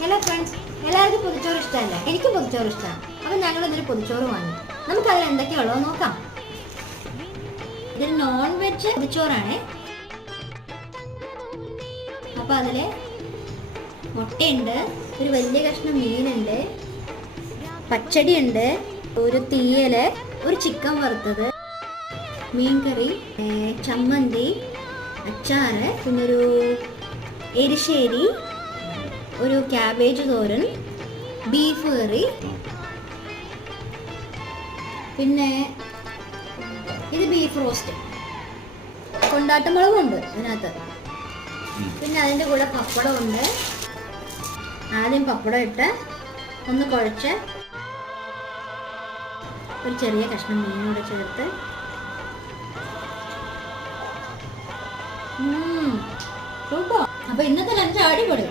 Hello friends, എല്ലാവർക്കും പൊതിച്ചോറ് ഇഷ്ടമല്ലേ? എനിക്ക് പൊതിച്ചോറ് ഇഷ്ടമാണ്. അപ്പം ഞങ്ങൾ ഇതൊരു പൊതിച്ചോറ് വാങ്ങി. നമുക്ക് അതിൽ എന്തൊക്കെയുള്ളത് നോക്കാം. ഇതൊരു നോൺ വെജ് പൊതിച്ചോറാണ്. അപ്പം അതിൽ മുട്ടയുണ്ട്, ഒരു വലിയ കഷ്ണം മീനുണ്ട്, പച്ചടി ഉണ്ട്, ഒരു തീയല്, ഒരു ചിക്കൻ വറുത്തത്, മീൻകറി, ചമ്മന്തി, അച്ചാറ്, പിന്നൊരു എരിശ്ശേരി, ഒരു ക്യാബേജ് തോരൻ, ബീഫ് കറി, പിന്നെ ഇത് ബീഫ് റോസ്റ്റ്, കൊണ്ടാട്ടമുളകുണ്ട് അതിനകത്ത്. പിന്നെ അതിൻ്റെ കൂടെ പപ്പടമുണ്ട്. ആദ്യം പപ്പടം ഇട്ട് ഒന്ന് കുഴച്ച് ഒരു ചെറിയ കഷ്ണം മീനൂടെ ചേർത്ത് സൂപ്പർ. അപ്പോൾ ഇന്നത്തെ ലഞ്ച് അടിപൊളി.